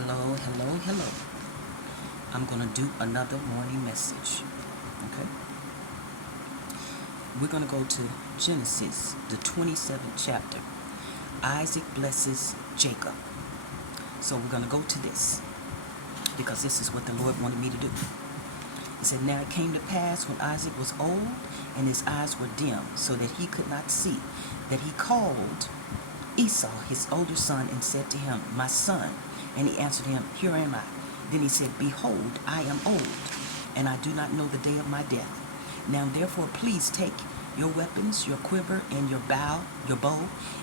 Hello, hello, hello. I'm going to do another morning message. Okay? We're going to go to Genesis, the 27th chapter. Isaac blesses Jacob. So we're going to go to this because this is what the Lord wanted me to do. It said, "Now it came to pass when Isaac was old and his eyes were dim, so that he could not see, that he called Esau, his older son, and said to him, 'My son.' And he answered him, 'Here am I.' Then he said, 'Behold, I am old, and I do not know the day of my death. Now therefore please take your weapons, your quiver, and your bow,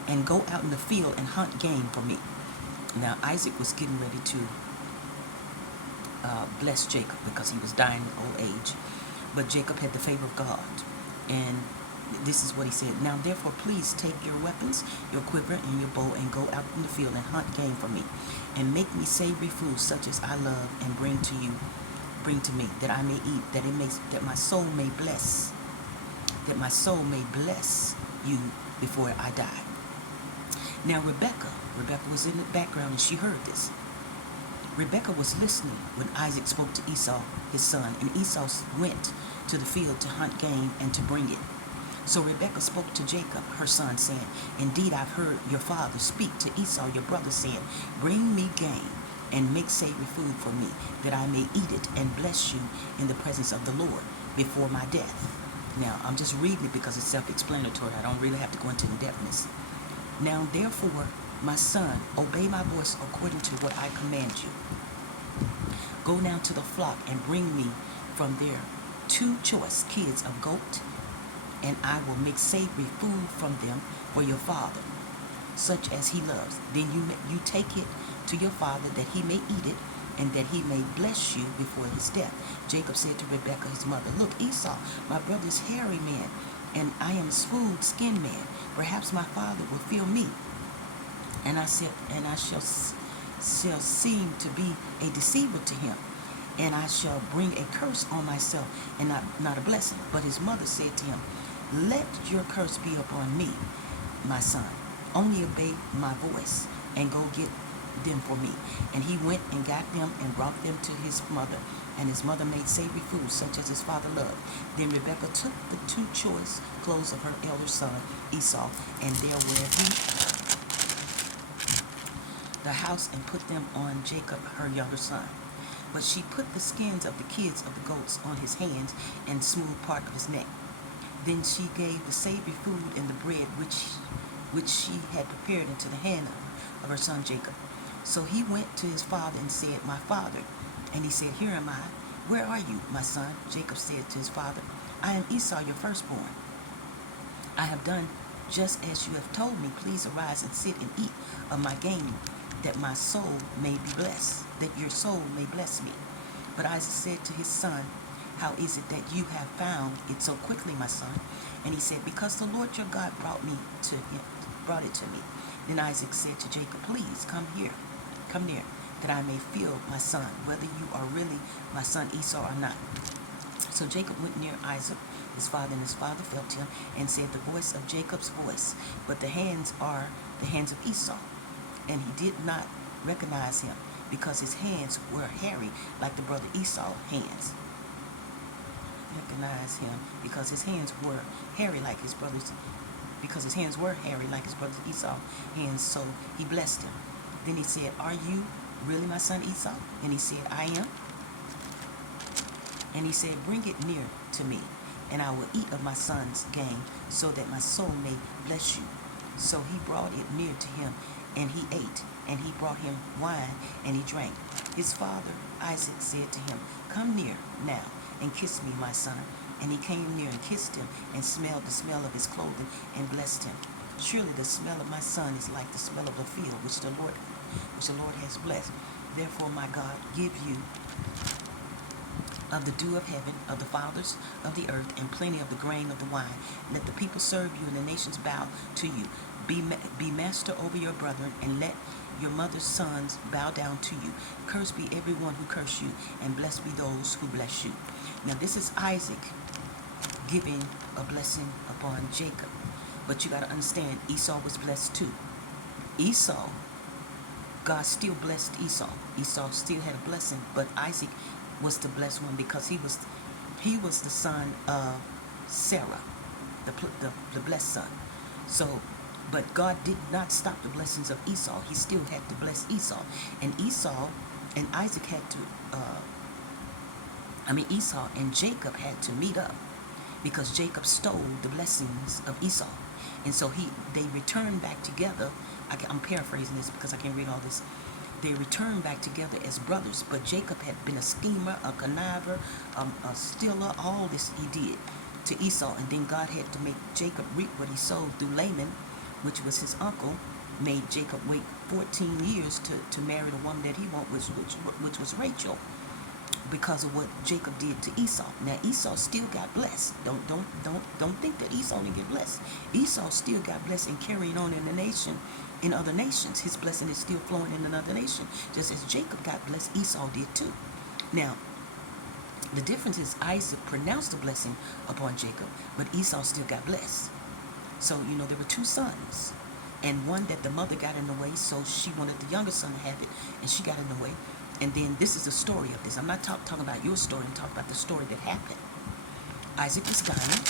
and go out in the field and hunt game for me.'" Now Isaac was getting ready to bless Jacob because he was dying of old age. But Jacob had the favor of God. And this is what he said: "Now therefore please take your weapons, your quiver, and your bow, and go out in the field and hunt game for me, and make me savory food such as I love, and bring to me, that I may eat, that my soul may bless you before I die." Now Rebecca was in the background, and she heard this. Rebecca was listening when Isaac spoke to Esau, his son, and Esau went to the field to hunt game and to bring it. So Rebekah spoke to Jacob, her son, saying, "Indeed, I've heard your father speak to Esau, your brother, saying, 'Bring me game and make savory food for me, that I may eat it and bless you in the presence of the Lord before my death.'" Now, I'm just reading it because it's self-explanatory. I don't really have to go into the depthness. "Now, therefore, my son, obey my voice according to what I command you. Go now to the flock and bring me from there 2 choice kids of goat, and I will make savory food from them for your father, such as he loves. Then you take it to your father, that he may eat it, and that he may bless you before his death." Jacob said to Rebekah his mother, "Look, Esau, my brother is hairy man, and I am smooth-skinned man. Perhaps my father will fear me, and I shall seem to be a deceiver to him, and I shall bring a curse on myself, and not a blessing." But his mother said to him, "Let your curse be upon me, my son. Only obey my voice, and go get them for me." And he went and got them and brought them to his mother, and his mother made savory food such as his father loved. Then Rebekah took the 2 choice clothes of her elder son Esau, and there were the house, and put them on Jacob her younger son. But she put the skins of the kids of the goats on his hands and smooth part of his neck. Then she gave the savory food and the bread which she had prepared into the hand of her son Jacob. So he went to his father and said, "My father." And he said, "Here am I. Where are you, my son?" Jacob said to his father, "I am Esau, your firstborn. I have done just as you have told me. Please arise and sit and eat of my game, that my soul may be blessed, that your soul may bless me." But Isaac said to his son, "How is it that you have found it so quickly, my son?" And he said, "Because the Lord your God brought it to me." Then Isaac said to Jacob, "Please come near, that I may feel, my son, whether you are really my son Esau or not." So Jacob went near Isaac, his father, and his father felt him, and said, "The voice of Jacob's voice, but the hands are the hands of Esau." And he did not recognize him, because his hands were hairy like the brother Esau's hands. Recognize him because his hands were hairy like his brother Esau's hands. So he blessed him. Then he said, "Are you really my son Esau?" And he said, "I am." And he said, "Bring it near to me, and I will eat of my son's game, so that my soul may bless you." So he brought it near to him, and he ate. And he brought him wine, and he drank. His father Isaac said to him, "Come near now and kiss me, my son." And he came near and kissed him, and smelled the smell of his clothing, and blessed him. "Surely the smell of my son is like the smell of the field which the Lord has blessed. Therefore, my God, give you of the dew of heaven, of the fathers of the earth, and plenty of the grain of the wine. Let the people serve you, and the nations bow to you. Be master over your brethren, and let your mother's sons bow down to you. Cursed be everyone who curse you, and blessed be those who bless you." Now this is Isaac giving a blessing upon Jacob. But you got to understand, Esau was blessed too. Esau God still blessed Esau. Esau still had a blessing, but Isaac was the blessed one because he was the son of Sarah, the blessed son. So, but God did not stop the blessings of Esau. He still had to bless Esau, and Esau and Isaac had to. Esau and Jacob had to meet up because Jacob stole the blessings of Esau, and so they returned back together. I'm paraphrasing this because I can't read all this. They returned back together as brothers, but Jacob had been a schemer, a conniver, a stealer. All this he did to Esau, and then God had to make Jacob reap what he sowed through Laban, which was his uncle. Made Jacob wait 14 years to marry the woman that he wanted, which was Rachel, because of what Jacob did to Esau. Now Esau still got blessed. Don't think that Esau didn't get blessed. Esau still got blessed and carrying on in the nation, in other nations. His blessing is still flowing in another nation, just as Jacob got blessed. Esau did too. Now the difference is Isaac pronounced the blessing upon Jacob, but Esau still got blessed. So there were two sons, and one that the mother got in the way, so she wanted the younger son to have it, and she got in the way. And then this is the story of this. I'm not talking about your story. I'm talking about the story that happened. Isaac was gone,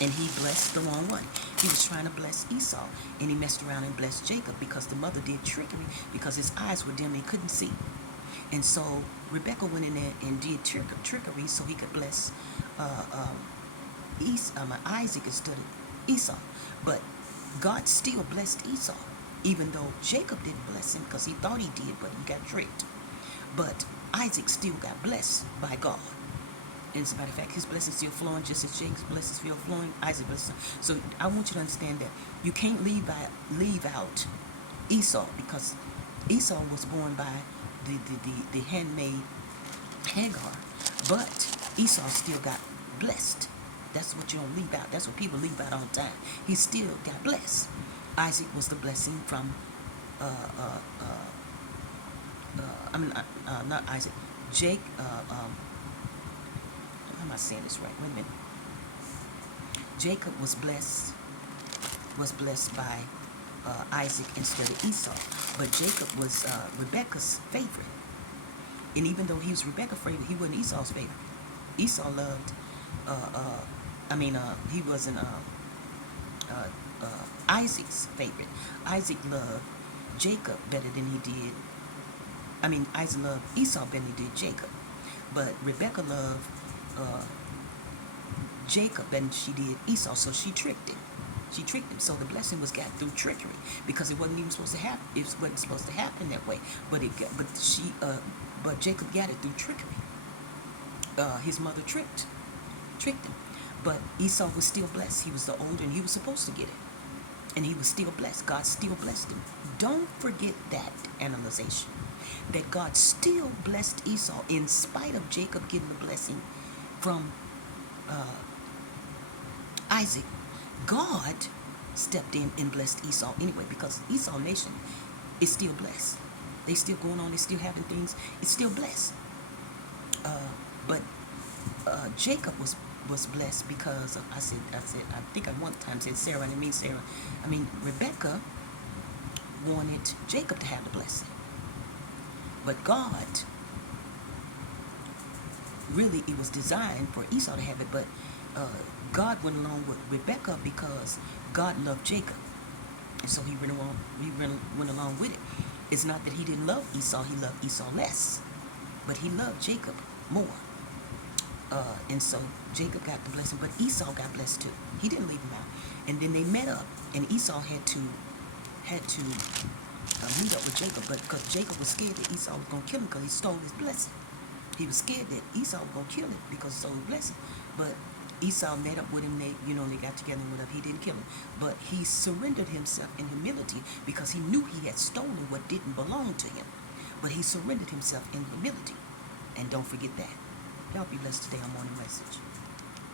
and he blessed the wrong one. He was trying to bless Esau, and he messed around and blessed Jacob because the mother did trickery because his eyes were dim and he couldn't see. And so Rebecca went in there and did trickery so he could bless Isaac instead of Esau. But God still blessed Esau, even though Jacob didn't bless him because he thought he did, but he got tricked. But Isaac still got blessed by God. And as a matter of fact, his blessings still flowing, just as Jacob's blessings still flowing, Isaac's blessings. So I want you to understand that you can't leave out Esau, because Esau was born by the handmaid Hagar, but Esau still got blessed. That's what you don't leave out. That's what people leave out all the time. He still got blessed. Isaac was the blessing from, not Isaac, Jake, how am I saying this right? Wait a minute. Jacob was blessed by Isaac instead of Esau. But Jacob was Rebekah's favorite. And even though he was Rebekah's favorite, he wasn't Esau's favorite. Esau loved, he wasn't Isaac's favorite. Isaac loved Jacob better than he did. Isaac loved Esau better than he did Jacob. But Rebekah loved Jacob better than she did Esau, so she tricked him. So the blessing was got through trickery because it wasn't even supposed to happen. It wasn't supposed to happen that way. But Jacob got it through trickery. His mother tricked him. But Esau was still blessed. He was the older, and he was supposed to get it. And he was still blessed. God still blessed him. Don't forget that analyzation. That God still blessed Esau in spite of Jacob getting the blessing from Isaac. God stepped in and blessed Esau anyway, because Esau nation is still blessed. They still going on. They still having things. It's still blessed. But Jacob was blessed because of, I think I one time said Sarah, and it means Sarah. Rebecca wanted Jacob to have the blessing. But God, really, it was designed for Esau to have it, but God went along with Rebecca because God loved Jacob. And so he went along with it. It's not that he didn't love Esau, he loved Esau less. But he loved Jacob more. And so Jacob got the blessing, but Esau got blessed too. He didn't leave him out. And then they met up, and Esau had to meet up with Jacob, but because Jacob was scared that Esau was going to kill him because he stole his blessing. He was scared that Esau was going to kill him because he stole his blessing. But Esau met up with him. They got together and whatever. He didn't kill him, but he surrendered himself in humility because he knew he had stolen what didn't belong to him. But he surrendered himself in humility, and don't forget that. Y'all be blessed today on Morning Message.